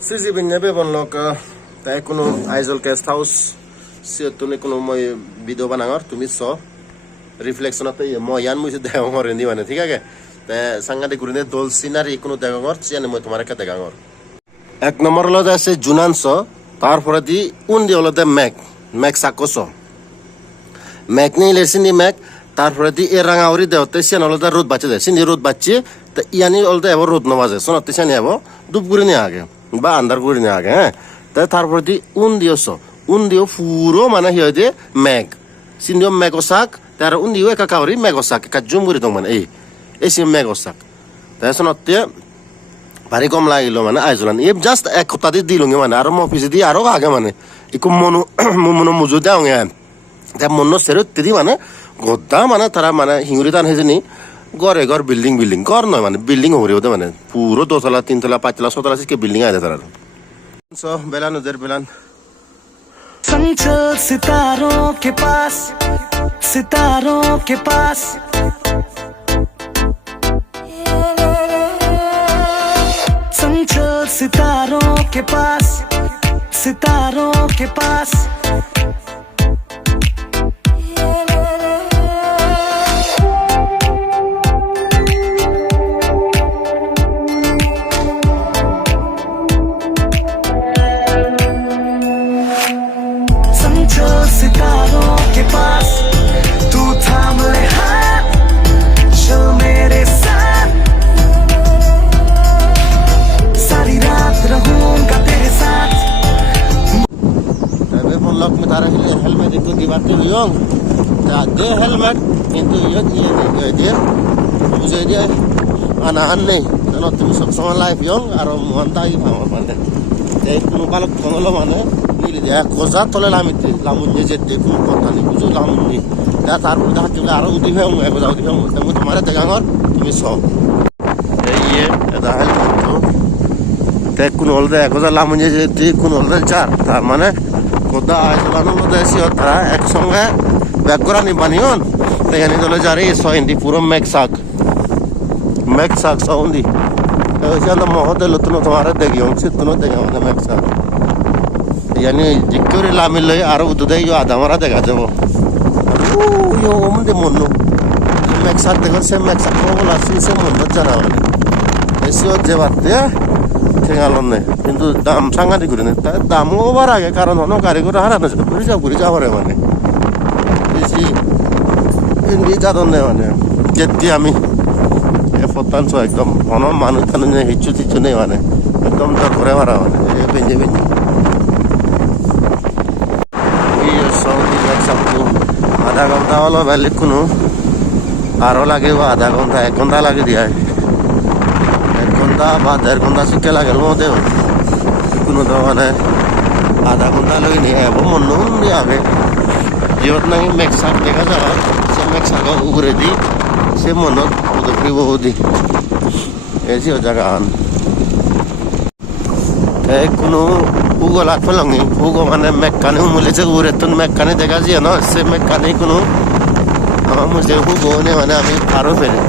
Sisi binyabe bonlok tay kuno Aizol guest house siotune kuno moi video banangor tumi so reflection ate moi yan muise degongor endi mane ঠিক আছে তে সাংগাতে গুরিনে দোল scenery কোনো দegongor চিয়ানে মই তোমার কা দegongor এক নম্বর হলো আছে জুনানসো তারপরে দি উন্দি হলো দে ম্যাক সাকোসো ম্যাক নি লেসিনি ম্যাক তারপরে দি এ রাঙাউরি দেওতে সিয়ান হলো দে রোদ বাচ্চা দে সিনি রোদ বাচ্চি তে ইয়ানি হলো দে এবার রোদ নবাজে সোনাতে সিয়ানি এবার দুপ গুরিনে আগে বা আন্দার গুরিনে আগে হ্যাঁ তে তারপরে দি উন্দিও পুরো মানে হিয় দে ম্যাক সিনিও ম্যাগোসাক তার উন্দিও একা কাউরি ম্যাগোসাক একা জুমগুরি দং মানে এই সি ম্যাগোসাক তাই সোনাতে ভারি কম লাগিলো মানে আইজলান এ জাস্ট এক কথা দি দিলুঙ্গে মানে আর অফিসে দি আরো আগে মানে ইকু মনো মুজু দাওঙ্গে তা মনো সেরতে দি মানে গদ্দা মানে তারা মানে হিঙ্গুরি দান হেজনি গড়ে ঘর বিল্ডিং ঘর নয় মানে বিল্ডিং হরে ওদের মানে পুরো 2 তলা 3 তলা 5 তলা 6 তলা के बिल्डिंग आए तारा सो बेलान उधर बेलान संचल सितारों के पास संचल सितारों के पास सितारों के पास तू थाम ले हाथ चल मेरे साथ सारी रात रहूंगा तेरे साथ तबे फोन लॉक में तारा हेलमेट इतो दिबाते हुयों ता दे हेलमेट किंतु ये दे मुझे दे अनाहन नहीं तनो तुम सब समय लाइफ यों आरो मोहनता ही भाव माने ते कुनो बालक कोनलो माने নিলে দেয়া কোজা তলে লামিতে লামুনি যে দেখুন কথা নি বুঝু লামুনি তা তারপর দেখা তুমি আরো উদি হয় মু একবার উদি হয় তুমি তোমার দেগাঙর তুমি সব এই এটা হল তো তে কোন হলদে একবার লামুনি যে দেখুন হলদে চার তার মানে কোদা আইজলানো দেশি ওরা একসঙ্গে ব্যাক করা নি বানিয়ন এখানে দলে যারে সইন্দি পুরো মেক্সাক সৌন্দি ওই জানা মহতে লতুন তোমার দেগিও সিতনো দেগাও মেক্সাক यानी जिक्योरी लामिल लय आरो उदुदे यो आदामरा देखा जाबो यो ओमदे मन्नो मैक्साक देखो से मैक्साक बोला से मन्नो जाना মানে এসিও যে বাতে ঠেঙালনে কিন্তু দাম সাংঘাতিক করে না তার দামও ওভার আগে কারণ অন্য কারিগর হারানো ছিল ঘুরে যাওয়ারে মানে বেশি ইন্ডি জাদনে মানে যেতি আমি এ ফতানছ একদম অন মানুষ তানে হিচু নেই মানে একদম দর করে মারা মানে এ বেঞ্জে आधा घंटा वाला बैल कुनो आरो लगे वो आधा घंटा 1 घंटा लगे दिया है 1 घंटा बाद 1.5 घंटा सिक्के लगे लो दे कुनो तो माने आधा घंटा लगे नहीं है वो मनो नहीं आवे जीवत नहीं मैक्साक देखा जा से मैक्साक उगरे दी से मनो तो फ्री वो दी ऐसी हो जगह आन कुनो Hugo la pelangi, Hugo mana mekanik mulai je uret tun mekanik dekha ji na se mekanik kuno ama mujhe Hugo ne mana ami aro fele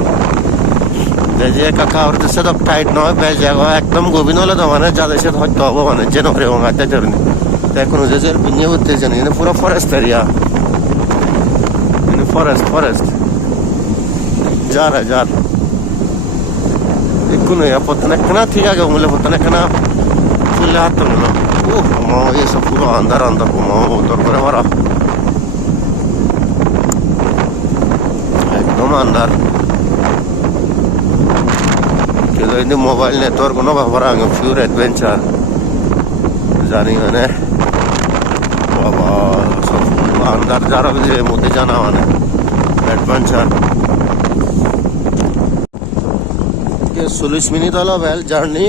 je kaka aur se to tight no be jago ekdom gobin hole to mane jade se hoyto hobo mane je no re honga te terni te kuno je binye hote jani ne pura forest area ne forest jar kuno ya potna kana thiga ga mule potna kana full hat to no como eso puro andar como motor করে মারা একদম andar কেলো ইনি mobile network কোনো ব্যবহার আগে pure adventure জানি মানে বাবা সব andar যারা যে মধ্যে জানা মানে অ্যাডভেঞ্চার के 40 মিনিট হলো বেল জার্নি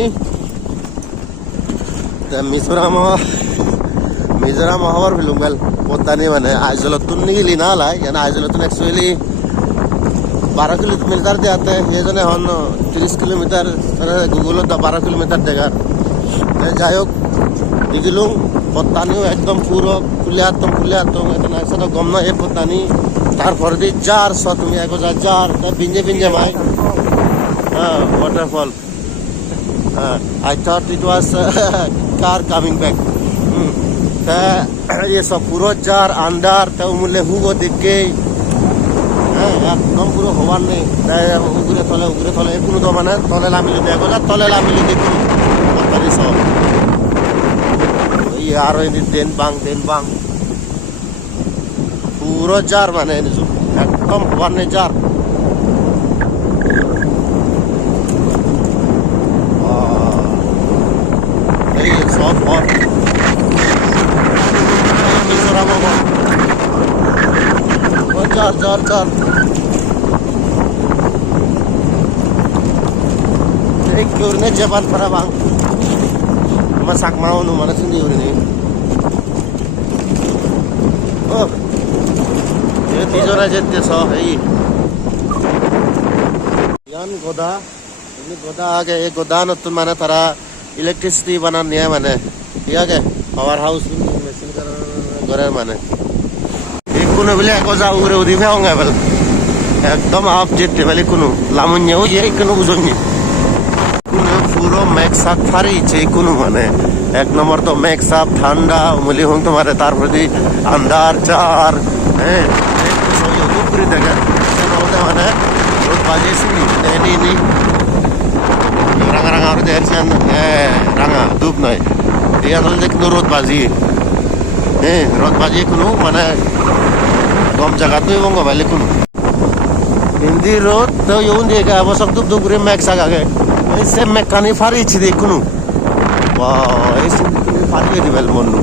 मिजोराम हवर फिलुंगल पोतानी माने आइजोलतुन निगली ना लाई यानी आइजोलतुन एक्चुअली 12 किलोमीटर दे आते हैं ये जने हन 30 किलोमीटर गूगल 12 किलोमीटर देगा जायक दिगिलुं पोतानी एकदम पूरा खुले आतम इतना ऐसा तो गम ना ये पोतानी तार पर दी जार सो तुम्हें एको जार बिंजे my waterfall I thought it was a car coming back. ता ये सब पूरा जार अंदर ता उमले हुगो देख के একদম পুরো হবার নেই তাই উগরে তলে কোনো তো মানে তলে লামিলে দেখো না তলে লামিলে দেখো তাহলে সব এই আর এই দেন বাং পুরো জার মানে একদম হবার নেই জার এই সব হট মিজোরাম jar एक urne Japan para bang masak mau nu mana sini urne oh ये तीजोरा जेते सो है यान गोदा ini goda आगे एक गोदा नतुन mana tara electricity banan niya mane iya ke power house machine করে মানে কোনো বলে গোজা উড়ে উড়ি ফেঙ্গা বল একদম অবজেক্ট বলে কোনো লামুনিও এই কোনো বুঝনি কোনো পুরো ম্যাক্স আপ ফারি যে কোনো মানে এক নম্বর তো ম্যাক্স আপ ঠান্ডা মলি হং তোমার তারপরে দি আন্দার চার হ্যাঁ উপরে দেখা মানে রোদ বাজেছি নি রাঙা রাঙা আর দেখছেন হ্যাঁ রাঙা ধূপ নয় এই আসলে কিন্তু রোদ বাজি হ্যাঁ রোদ বাজি কোনো মানে কম জায়গাতেই বঙ্গ ভালো কোনো হিন্দি রোদ তো ইউন দিয়ে বসক দুপ দুপ করে ম্যাক জায়গাকে এই সে মেকানি ফারি ছি দেখুন এই সিন ফারি দিবেল মনু